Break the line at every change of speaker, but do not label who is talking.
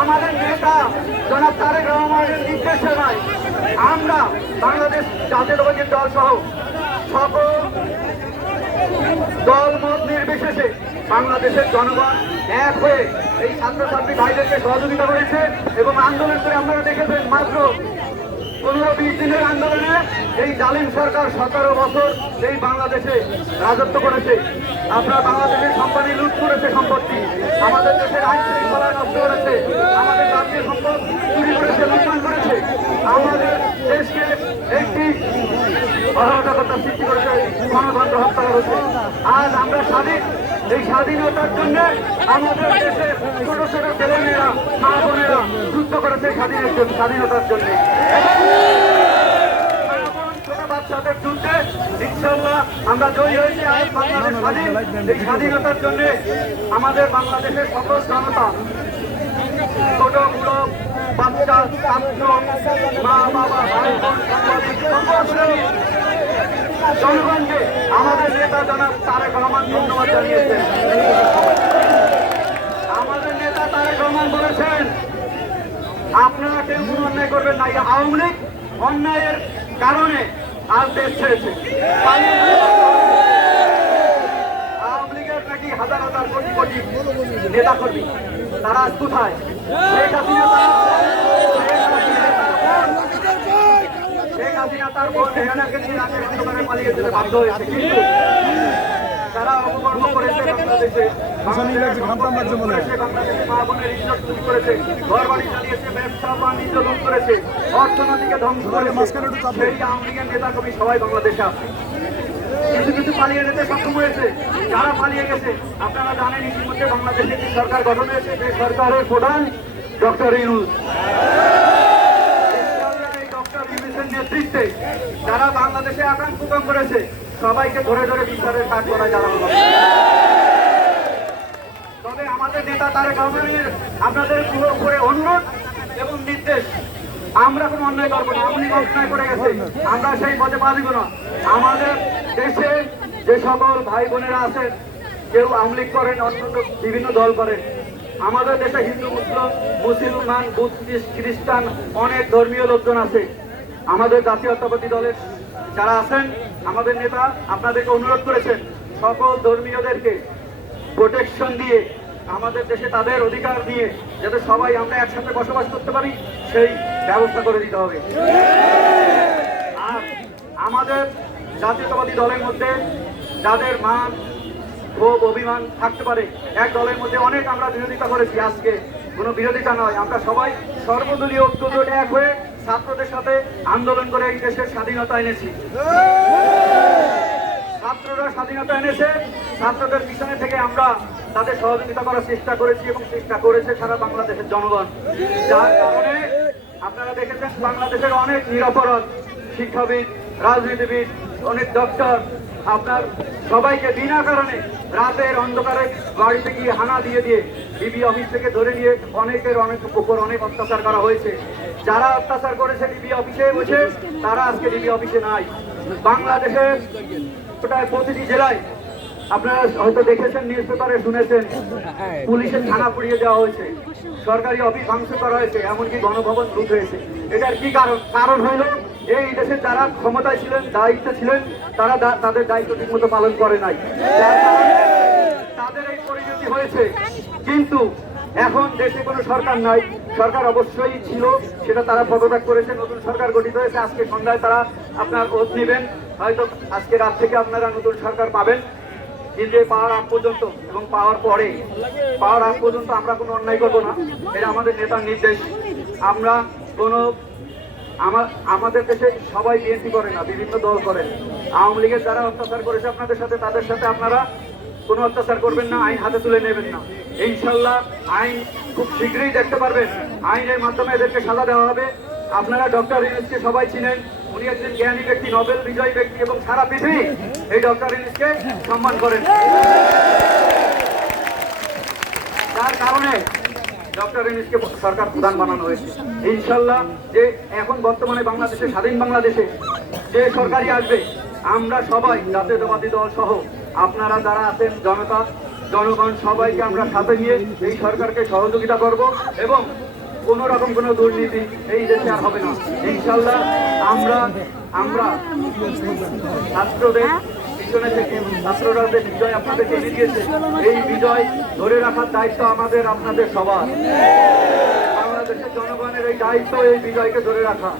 আমাদের নেতা জনাব তারেক রহমানের নির্দেশে নয় আমরা বাংলাদেশ জাতীয়তাবাদী দল সহ সকল দল মত নির্বিশেষে বাংলাদেশের জনগণ এক হয়ে এই ছাত্রছাত্রী ভাইদেরকে সহযোগিতা করেছে এবং আন্দোলন করে আপনারা দেখেছেন মাত্র পনেরো বিশ দিনের আন্দোলনে এই জালিম সরকার সতেরো বছর এই বাংলাদেশে রাজত্ব করেছে। আপনার বাংলাদেশের কোম্পানি লুট করেছে সম্পত্তি। আমাদের দেশের আইন শৃঙ্খলা নষ্ট করেছে। আমাদের রাজ্যের সম্পদ চুরি করেছে লুটপাট করেছে। আমাদের দেশকে একটি অরাজকতা সৃষ্টি করেছে, গণতন্ত্র হত্যা করেছে। আজ আমরা স্বাধীন। এই স্বাধীনতার জন্য আমাদের দেশে ছোট ছোট ছেলেমেয়েরা মা বোনেরা যুদ্ধ করেছে স্বাধীনের জন্য, স্বাধীনতার জন্য ছোট বাচ্চাদের যুদ্ধে ইনশাল্লাহ আমরা জয়ী হয়েছি আজ বাংলাদেশ স্বাধীন এই স্বাধীনতার জন্য আমাদের বাংলাদেশের সকল জনতা ছোট বড় বাচ্চা ছাত্র মা বাবা ভাই জনগণকে আমাদের নেতা জনাব তারেক রহমান ধন্যবাদ জানিয়েছেন। আমাদের নেতা তারেক রহমান বলেছেন আপনারা কেউ কোনো অন্যায় করবেন না আওয়ামী লীগ অন্যায়ের কারণে আজ দেশ ছেড়েছে। নাকি হাজার হাজার নেতা তারা কোথায়? শেখ হাসিনা শেখ হাসিনা তার বোন রেহানাকে নিয়ে পালিয়ে যেতে বাধ্য হয়েছে। কিন্তু তারা অপকর্ম করেছে বাংলাদেশে। বাংলাদেশের সম্পদ লুট করেছে, বাংলাদেশের মা বোনের ইজ্জত চুরি করেছে ঘর বাড়ি চালিয়েছে ব্যবসা বাণিজ্য লুট করেছে করেছে সেই আওয়ামী লীগের নেতা কবি সবাই বাংলাদেশে কিছু কিছু পালিয়ে যেতে সক্ষম হয়েছে যারা পালিয়ে গেছে আপনারা জানেন ইতিমধ্যে বাংলাদেশে যে সরকার গঠন হয়েছে সরকারের প্রধান ডক্টর ইউনুস নেতৃত্বে যারা বাংলাদেশে আকাঙ্ক্ষ করেছে সবাইকে ধরে ধরে বিচারের কাজ হলো। তবে আমাদের নেতা তারেক রহমানের আপনাদের পুরো করে অনুরোধ এবং নির্দেশ। আমরা কোনো অন্যায় করব না, আপনি অন্যায় করে গেছেন, আমরা সেই পথে পা দিব না। আমাদের দেশে যে সকল ভাই বোনেরা আছেন, কেউ আমলিক করেন অন্য বিভিন্ন দল করেন, আমাদের দেশে হিন্দু, মুসলিম, মুসলমান, বুদ্ধিস্ট, খ্রিস্টান অনেক ধর্মীয় লোকজন আছে। আমাদের জাতীয়তাবাদী দলের যারা আছেন, আমাদের নেতা আপনাদেরকে অনুরোধ করেছেন, সকল ধর্মীয়দেরকে প্রোটেকশন দিয়ে আমাদের দেশে তাদের অধিকার দিয়ে যাতে সবাই আমরা একসাথে বসবাস করতে পারি, সেই ব্যবস্থা করে দিতে হবে। আর আমাদের জাতীয়তাবাদী দলের মধ্যে যাদের মান, ক্ষোভ, অভিমান থাকতে পারে, এক দলের মধ্যে অনেক আমরা বিরোধিতা করেছি আজকে। কোনো বিরোধিতা নয়, আমরা সবাই সর্বদলীয় ঐক্যজোট এক হয়ে ছাত্রদের সাথে আন্দোলন করে এই দেশের স্বাধীনতা এনেছি। ছাত্ররা স্বাধীনতা এনেছে, ছাত্রদের পিছনে থেকে আমরা তাদের সহযোগিতা করার চেষ্টা করেছি এবং চেষ্টা করেছে সারা বাংলাদেশের জনগণ। যার কারণে আপনারা দেখেছেন বাংলাদেশের অনেক নিরপরাধ শিক্ষাবিদ, রাজনীতিবিদ, অনেক ডক্টর আপনার সবাইকে বিনা কারণে রাতের অন্ধকারে বাড়িতে গিয়ে হানা দিয়ে দিয়ে ডিবি অফিস থেকে ধরে নিয়ে অনেকের অনেক উপর অনেক অত্যাচার করা হয়েছে। যারা অত্যাচার করেছে ডিবি অফিসে বসে, তারা আজকে ডিবি অফিসে নাই। বাংলাদেশের প্রতিটি জেলায় আপনারা হয়তো দেখেছেন নিউজ পেপারে শুনেছেন, পুলিশের থানা পুড়িয়ে দেওয়া হয়েছে, সরকারি অফিস ভাঙচুর করা হয়েছে, এমনকি গণভবন লুট হয়েছে। এটার কি কারণ? কারণ হইল, এই দেশে যারা ক্ষমতায় ছিলেন, দায়িত্ব ছিলেন, তারা তাদের দায়িত্ব ঠিক মতো পালন করে নাই। তাদের এই পরিণতি হয়েছে। কিন্তু এখন দেশে কোনো সরকার নাই। সরকার অবশ্যই ছিল, সেটা তারা পদত্যাগ করেছে, নতুন সরকার গঠিত হয়েছে। আজকে সন্ধ্যায় তারা আপনার ওত নেবেন। হয়তো আজকে রাত থেকে আপনারা নতুন সরকার পাবেন। এই পাওয়ার আগ পর্যন্ত এবং পাওয়ার পরে পাওয়ার আগ পর্যন্ত আমরা কোনো অন্যায় করব না। এটা আমাদের নেতার নির্দেশ। আমরা কোনো আমার আমাদের দেশে সবাই বিএনপি করে না, বিভিন্ন দল করেন আওয়ামী লীগের যারা অত্যাচার করেছে আপনাদের সাথে, তাদের সাথে আপনারা কোনো অত্যাচার করবেন না, আইন হাতে তুলে নেবেন না। ইনশাল্লাহ আইন খুব শীঘ্রই দেখতে পারবেন। আইনের মাধ্যমে এদেরকে সাজা দেওয়া হবে। আপনারা ডক্টর ইউনুসকে সবাই চিনেন। উনি একজন জ্ঞানী ব্যক্তি, নোবেল বিজয়ী ব্যক্তি এবং সারা পৃথিবী এই ডক্টর ইউনুসকে সম্মান করেন। যার কারণে ডক্টর সরকার প্রধান বানানো হয়েছে। ইনশাল্লাহ যে এখন বর্তমানে বাংলাদেশে, স্বাধীন বাংলাদেশে যে সরকারই আসবে, আমরা সবাই, জাতীয়তাবাদী দল সহ আপনারা যারা আছেন, জনতা, জনগণ সবাইকে আমরা সাথে নিয়ে এই সরকারকে সহযোগিতা করব এবং কোনো রকম কোনো দুর্নীতি এই দেশে আর হবে না। ইনশাল্লাহ আমরা আমরা ছাত্রদের পিছনে থেকে ছাত্ররা আপনাদেরকে এনে এই বিজয় ধরে রাখার দায়িত্ব আমাদের, আপনাদের সবার। বাংলাদেশের জনগণের এই দায়িত্ব এই বিজয়কে ধরে রাখা।